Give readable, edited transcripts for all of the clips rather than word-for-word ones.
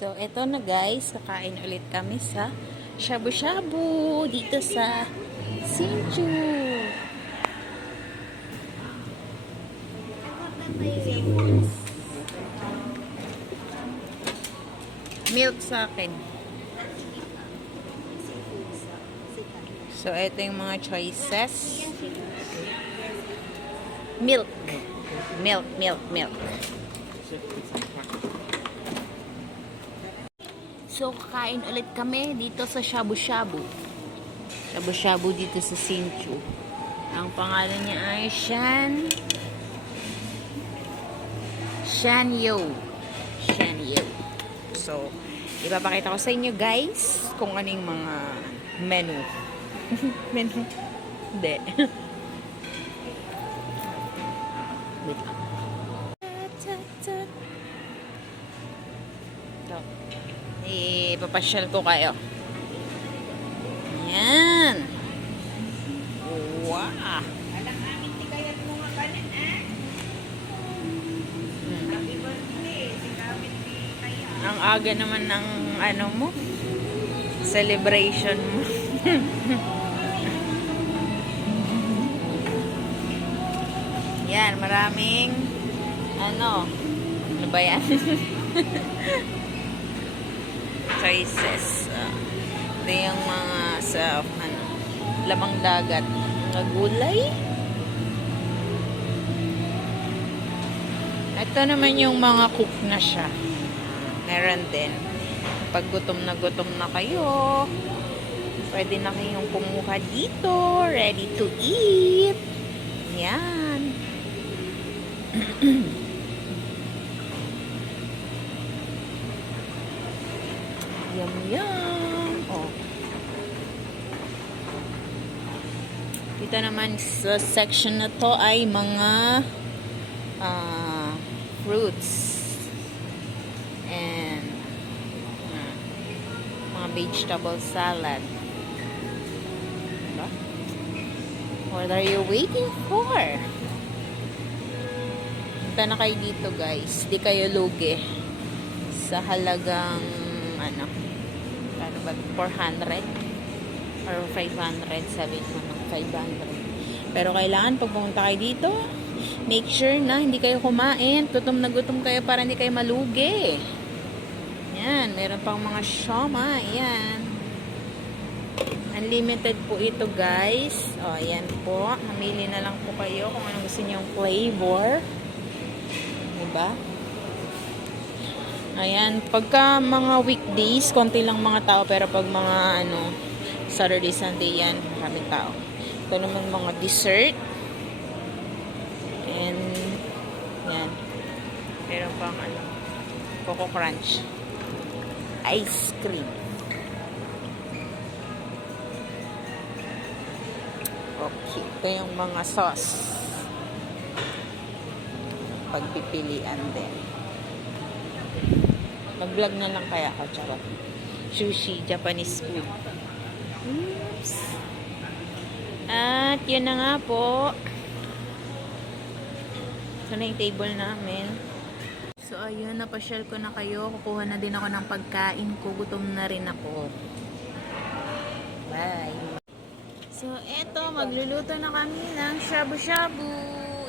So, eto na guys, kakain ulit kami sa shabu-shabu dito sa Sinju. Milk sa akin. So, eto yung mga choices. Milk. Milk. So, kakain ulit kami dito sa shabu-shabu. Shabu-shabu dito sa Sinju. Ang pangalan niya ay Shanyo. So, ipapakita ko sa inyo guys kung ano yung mga menu. Menu? Hindi. Wait lang. Ipapasyal ko kayo. Yan. Wow. Alang amin ti kayat mo nga kanin Happy birthday. Si Kamit ti kaya. Ang aga naman ng ano mo, celebration mo. Yan, maraming ano ba yan? Choices. Ito yung mga sa lamang dagat. Mga gulay. Ito naman yung mga cook na siya. Meron din. Pag gutom na kayo, pwede na kayong kumuha dito. Ready to eat. Yan. Yum. Oh. Dito naman sa section na to ay mga fruits and mga vegetable salad. Diba? What are you waiting for? Punta na kayo dito guys. Di kayo lugi sa halagang ano ba, 400 or 500, sabi ko ng 500. Pero kailangan pag pumunta kayo dito, make sure na hindi kayo kumain, gutom na gutom kayo para hindi kayo malugi. Yan, meron pang mga siomai. Yan, unlimited po ito guys. O, yan po, mamili na lang po kayo kung anong gusto niyong flavor, diba? Ayan, pagka mga weekdays, konti lang mga tao, pero pag mga Saturday, Sunday, yan, maraming tao. Ito naman mga dessert. And yan. Meron pang Coco Crunch. Ice cream. Okay, ito yung mga sauce. Pagpipilian din. Mag-vlog na lang kaya ako, charot. Sushi, Japanese food. Oops. At yun na nga po. Ito na yung table namin. So ayun, napasyal ko na kayo. Kukuha na din ako ng pagkain ko. Gutom na rin ako. Bye. So eto, magluluto na kami ng shabu-shabu.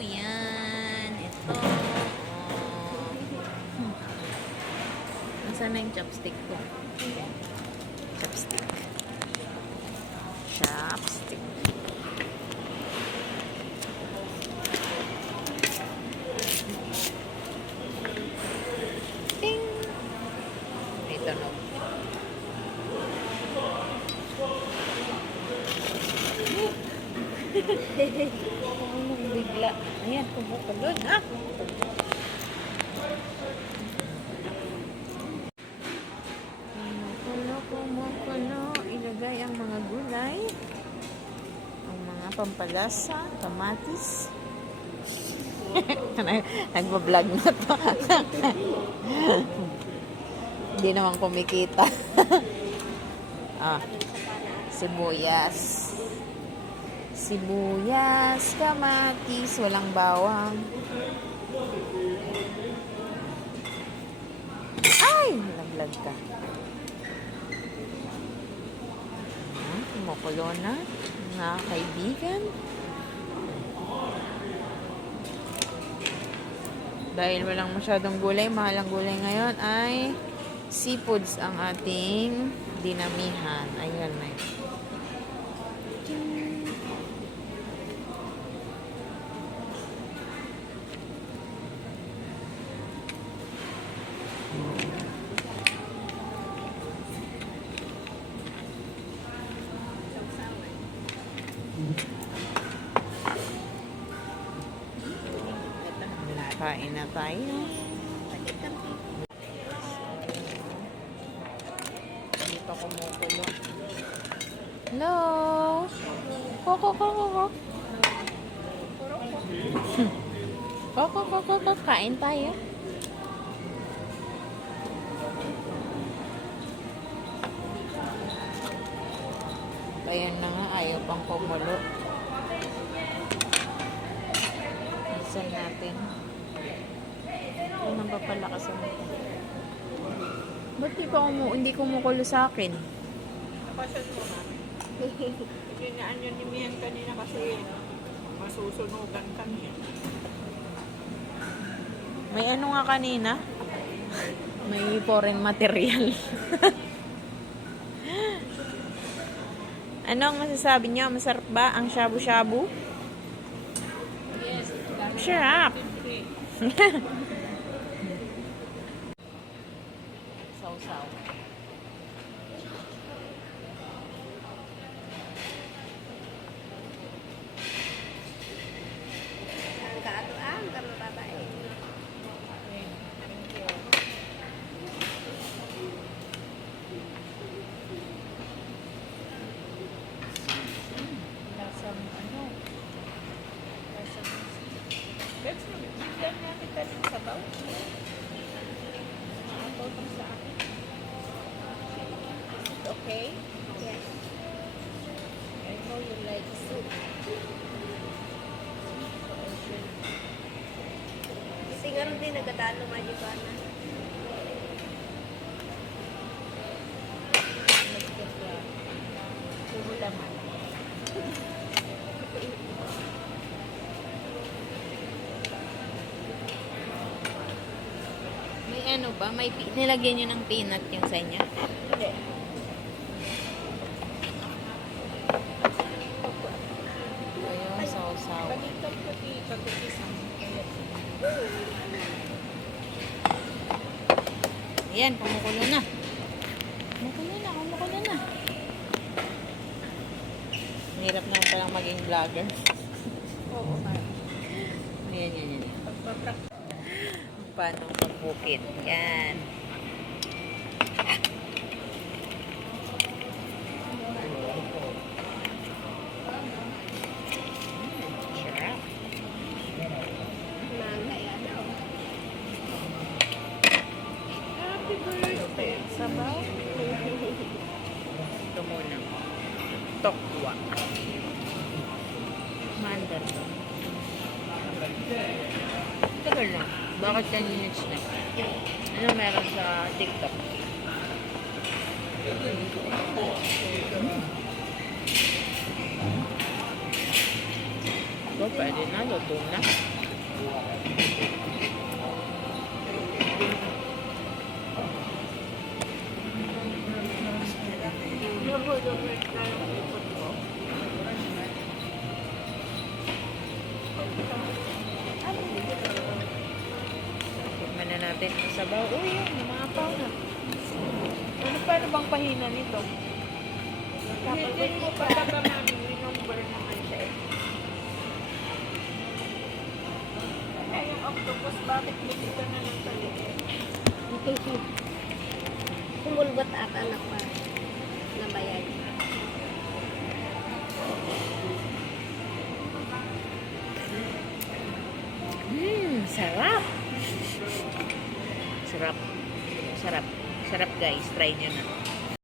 Yan. Ito. Nasaan na yung chopstick ko? Chopstick. Ting! Ito na. Bigla. Ayan, kumukulod. Ilagay ang mga gulay, ang mga pampalasa, kamatis. Nagbablog na to. Hindi naman kumikita. Sibuyas, kamatis, walang bawang. Ay! Nalaglag ka. Kumukulo na. Mga kaibigan. Dahil walang masyadong gulay, mahal ang gulay ngayon ay seafoods ang ating dinamihan. Ayan na. Kain na tayo. Hindi pa kumukulo. Hello? Koko. Koko. Kain tayo. Ayan na nga, ayaw pang kumulo. Isan natin. Ano ba pala kasi nito? Ba't hindi kumukulo sa akin? Napasyon mo na. Ginaan yun ni Mian kanina kasi masusunugan kami. May ano nga kanina? May foreign material. Ano ang masasabi niyo? Masarap ba ang shabu-shabu? Yes. Sarap! Sausaw. Ang kaatuan, kami babae. Lasang ano? Lasang Bebs, bigyan niya kita ng sabaw. Nakatotong sa akin. Is it okay? Yes. I know you like soup. Siguro din nagadalo majibana. Puro laman. May ano ba? Nilagyan nyo ng peanut yung sa inyo? Hindi. Ayun, sausaw. Pagkitag pagkisang. Ayan, kumukulo na. Kumukulo na. Hirap naman palang maging vlogger. Oo, Ayan. pagpaprak. Paano magbukit? Yan. Sarap. Happy birthday. Sabaw. Ito muna. Tokwa. Mandar. Tagal na. Bakit 10 minutes na? Ano meron sa TikTok? Oh, pwede na. Luto na. Tikman na natin ang sabaw. Uy, yun. Lumapaw na. Paano bang pahina nito? Hindi mo pa ba mami, number naman siya eh. Ay, yung octopus, bakit gusto ka na ng paligid? Kumulbat at anak pa na bayad. Sarap. Sarap. Sarap guys. Try nyo na.